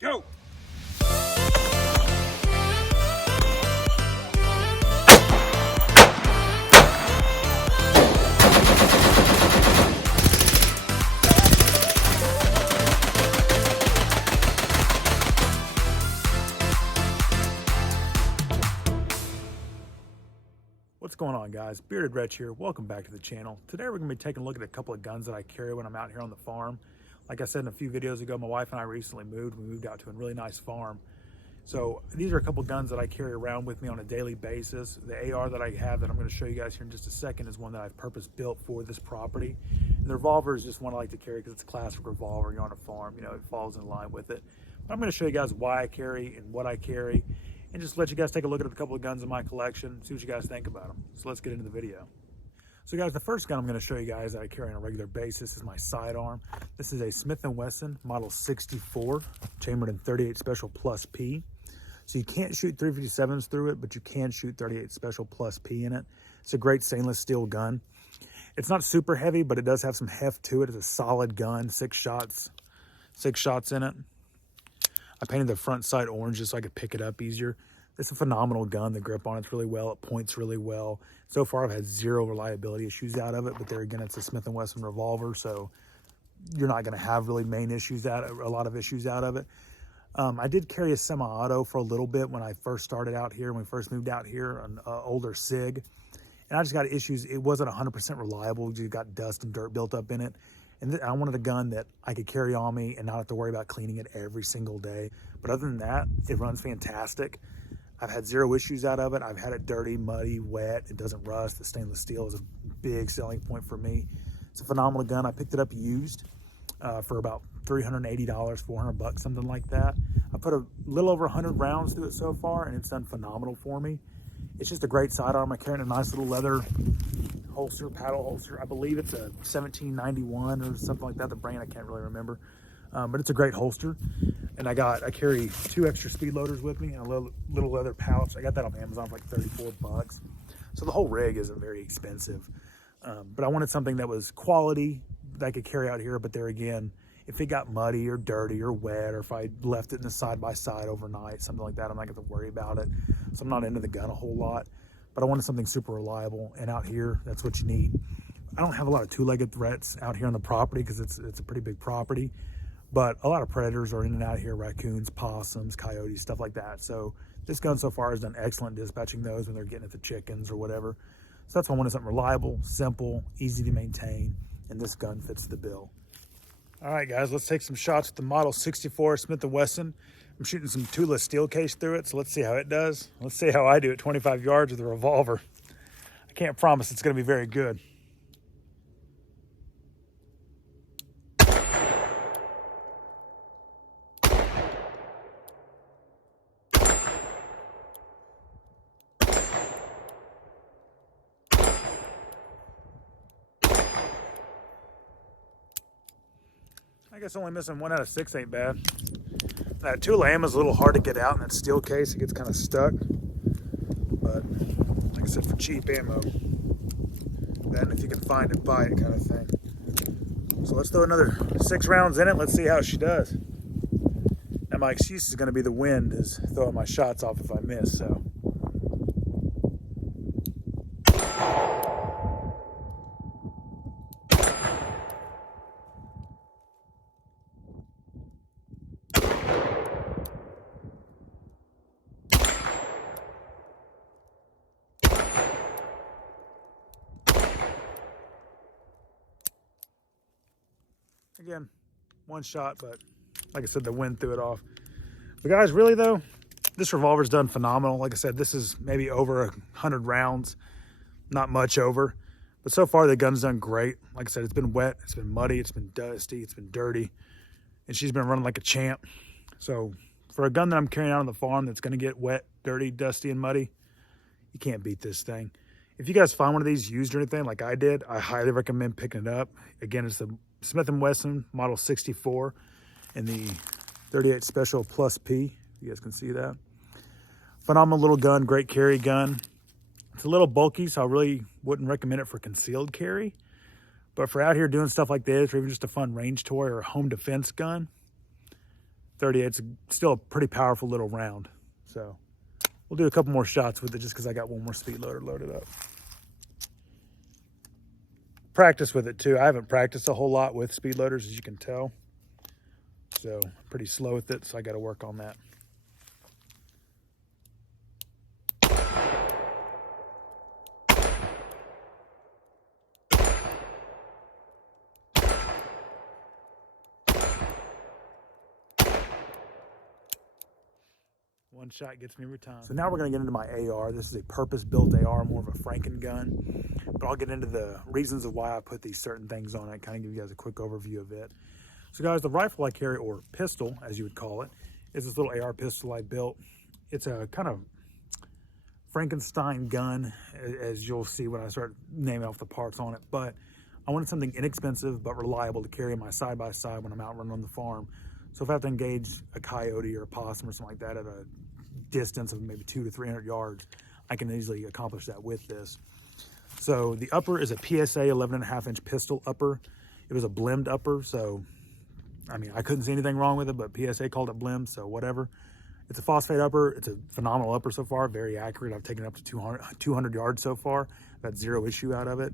Go! What's going on, guys? Bearded Wretch here. Welcome back to the channel. Today we're going to be taking a look at a couple of guns that I carry when I'm out here on the farm. Like I said in a few videos ago, my wife and I recently moved. We moved out to a really nice farm. So these are a couple of guns that I carry around with me on a daily basis. The AR that I have that I'm going to show you guys here in just a second is one that I've purpose built for this property. And the revolver is just one I like to carry because it's a classic revolver. You're on a farm, you know, it falls in line with it. But I'm going to show you guys why I carry and what I carry, and just let you guys take a look at a couple of guns in my collection, see what you guys think about them. So let's get into the video. So guys, the first gun I'm going to show you guys that I carry on a regular basis is my sidearm. This is a Smith & Wesson model 64, chambered in 38 Special Plus P. So you can't shoot 357s through it, but you can shoot 38 Special Plus P in it. It's a great stainless steel gun. It's not super heavy, but it does have some heft to it. It's a solid gun, six shots in it. I painted the front side orange just so I could pick it up easier. It's a phenomenal gun. The grip on it's really well. It points really well. So far, I've had zero reliability issues out of it, but there again, it's a Smith & Wesson revolver, so you're not going to have really a lot of issues out of it. I did carry a semi-auto for a little bit when I first started out here, when we first moved out here, an older SIG, and I just got issues. It wasn't 100% reliable. You got dust and dirt built up in it. And I wanted a gun that I could carry on me and not have to worry about cleaning it every single day. But other than that, it runs fantastic. I've had zero issues out of it. I've had it dirty, muddy, wet. It doesn't rust. The stainless steel is a big selling point for me. It's a phenomenal gun. I picked it up used for about $380, $400, something like that. I put a little over 100 rounds through it so far, and it's done phenomenal for me. It's just a great sidearm. I carry it in a nice little leather holster, paddle holster. I believe it's a 1791 or something like that. The brand I can't really remember, but it's a great holster. And I carry 2 extra speed loaders with me and a little leather pouch. I got that off Amazon for like $34. So the whole rig isn't very expensive, but I wanted something that was quality that I could carry out here. But there again, if it got muddy or dirty or wet, or if I left it in the side-by-side overnight, something like that, I'm not going to worry about it. So I'm not into the gun a whole lot. But I wanted something super reliable, and out here, that's what you need. I don't have a lot of two-legged threats out here on the property because it's a pretty big property, but a lot of predators are in and out of here: raccoons, possums, coyotes, stuff like that. So this gun so far has done excellent dispatching those when they're getting at the chickens or whatever. So that's why I wanted something reliable, simple, easy to maintain, and this gun fits the bill. All right, guys, let's take some shots with the Model 64 Smith & Wesson. I'm shooting some toolless steel case through it, so let's see how it does. Let's see how I do at 25 yards with a revolver. I can't promise it's going to be very good. I guess only missing 1 out of 6 ain't bad. That tool ammo is a little hard to get out in that steel case. It gets kind of stuck. But like I said, for cheap ammo, then if you can find it, buy it, kind of thing. So let's throw another 6 rounds in it. Let's see how she does. Now my excuse is going to be the wind is throwing my shots off if I miss. So. Again, 1 shot, but like I said, the wind threw it off. But guys, really though, this revolver's done phenomenal. Like I said, this is maybe over 100 rounds, not much over. But so far, the gun's done great. Like I said, it's been wet, it's been muddy, it's been dusty, it's been dirty, and she's been running like a champ. So for a gun that I'm carrying out on the farm that's gonna get wet, dirty, dusty, and muddy, you can't beat this thing. If you guys find one of these used or anything like I did, I highly recommend picking it up. Again, it's the Smith & Wesson Model 64 in the 38 Special Plus P. You guys can see that. Phenomenal little gun, great carry gun. It's a little bulky, so I really wouldn't recommend it for concealed carry. But for out here doing stuff like this, or even just a fun range toy or a home defense gun, 38's still a pretty powerful little round. So we'll do a couple more shots with it just because I got one more speed loader loaded up. Practice with it too. I haven't practiced a whole lot with speed loaders, as you can tell. So pretty slow with it, so I got to work on that. One shot gets me every time. So now we're going to get into my AR. This is a purpose-built AR, more of a Franken gun. But I'll get into the reasons of why I put these certain things on it, kind of give you guys a quick overview of it. So guys, the rifle I carry, or pistol as you would call it, is this little AR pistol I built. It's a kind of Frankenstein gun, as you'll see when I start naming off the parts on it. But I wanted something inexpensive but reliable to carry in my side-by-side when I'm out running on the farm. So if I have to engage a coyote or a possum or something like that at a distance of maybe 200 to 300 yards, I can easily accomplish that with this. So the upper is a PSA 11.5-inch pistol upper. It was a blimmed upper, so I mean, I couldn't see anything wrong with it, but PSA called it blimmed, so whatever. It's a phosphate upper. It's a phenomenal upper so far, very accurate. I've taken it up to 200 yards so far. I've had zero issue out of it.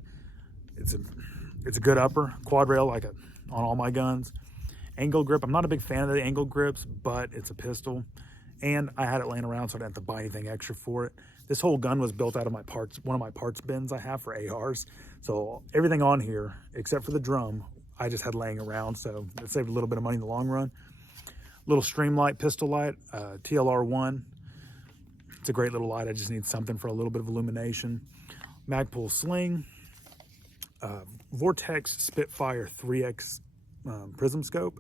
It's a good upper, quad rail like on all my guns. Angle grip, I'm not a big fan of the angle grips, but it's a pistol. And I had it laying around, so I didn't have to buy anything extra for it. This whole gun was built out of my parts, one of my parts bins I have for ARs. So everything on here, except for the drum, I just had laying around, so it saved a little bit of money in the long run. Little Streamlight pistol light, TLR1. It's a great little light. I just need something for a little bit of illumination. Magpul sling, Vortex Spitfire 3X prism scope.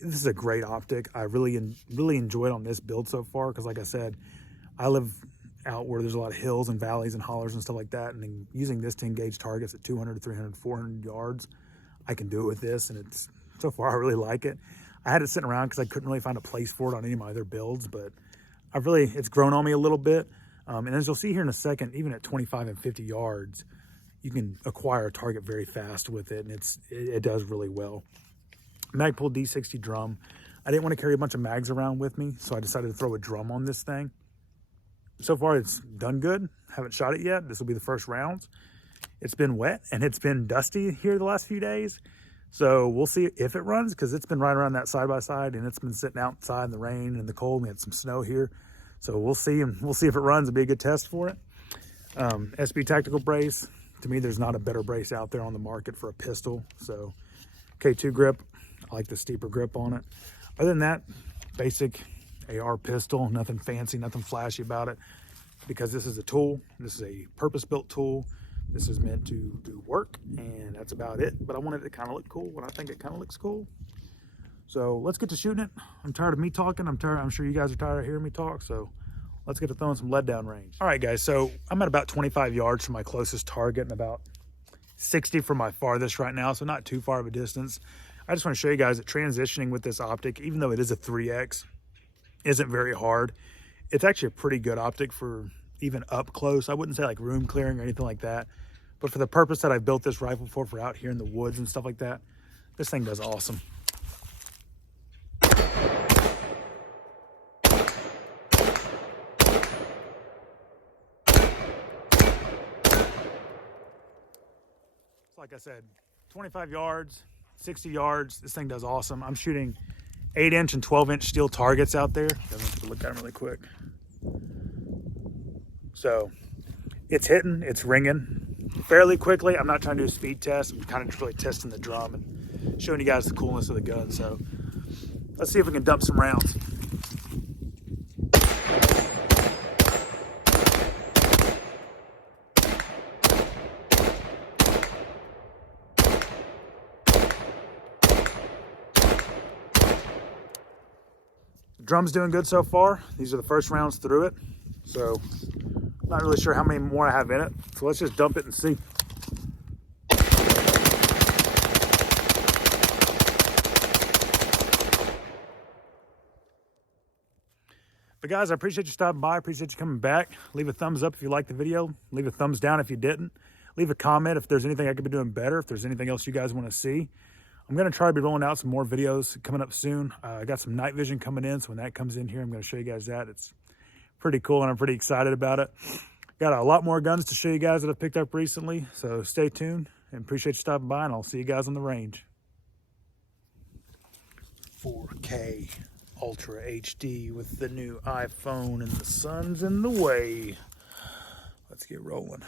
This is a great optic. I really enjoyed on this build so far because, like I said, I live out where there's a lot of hills and valleys and hollers and stuff like that, and then using this to engage targets at 200 to 300, 400 yards, I can do it with this, and it's so far I really like it. I had it sitting around because I couldn't really find a place for it on any of my other builds, but it's grown on me a little bit. And as you'll see here in a second, even at 25 and 50 yards, you can acquire a target very fast with it, and it does really well. Magpul D60 Drum. I didn't want to carry a bunch of mags around with me, so I decided to throw a drum on this thing. So far, it's done good. Haven't shot it yet. This will be the first rounds. It's been wet and it's been dusty here the last few days. So we'll see if it runs, because it's been right around that side-by-side and it's been sitting outside in the rain and the cold. We had some snow here. So we'll see, and we'll see if it runs. It'll be a good test for it. SB Tactical Brace. To me, there's not a better brace out there on the market for a pistol. So K2 grip. I like the steeper grip on it. Other than that, basic AR pistol, nothing fancy, nothing flashy about it, because this is a tool. This is a purpose-built tool. This is meant to do work, and that's about it. But I wanted it to kind of look cool, and I think it kind of looks cool. So let's get to shooting it. I'm tired of me talking. I'm sure you guys are tired of hearing me talk, so let's get to throwing some lead down range. All right, guys, so I'm at about 25 yards from my closest target and about 60 from my farthest right now, so not too far of a distance. I just want to show you guys that transitioning with this optic, even though it is a 3X, isn't very hard. It's actually a pretty good optic for even up close. I wouldn't say like room clearing or anything like that, but for the purpose that I built this rifle for out here in the woods and stuff like that, this thing does awesome. Like I said, 25 yards, 60 yards, this thing does awesome. I'm shooting 8-inch and 12-inch steel targets out there. I'm gonna take a look at them really quick. So it's hitting, it's ringing fairly quickly. I'm not trying to do a speed test. I'm kind of just really testing the drum and showing you guys the coolness of the gun. So let's see if we can dump some rounds. Drum's doing good so far. These are the first rounds through it. So not really sure how many more I have in it. So let's just dump it and see. But guys, I appreciate you stopping by. I appreciate you coming back. Leave a thumbs up if you liked the video. Leave a thumbs down if you didn't. Leave a comment if there's anything I could be doing better, if there's anything else you guys want to see. I'm going to try to be rolling out some more videos coming up soon. I got some night vision coming in, so when that comes in here, I'm going to show you guys that. It's pretty cool, and I'm pretty excited about it. Got a lot more guns to show you guys that I've picked up recently, so stay tuned, and appreciate you stopping by, and I'll see you guys on the range. 4K Ultra HD with the new iPhone, and the sun's in the way. Let's get rolling.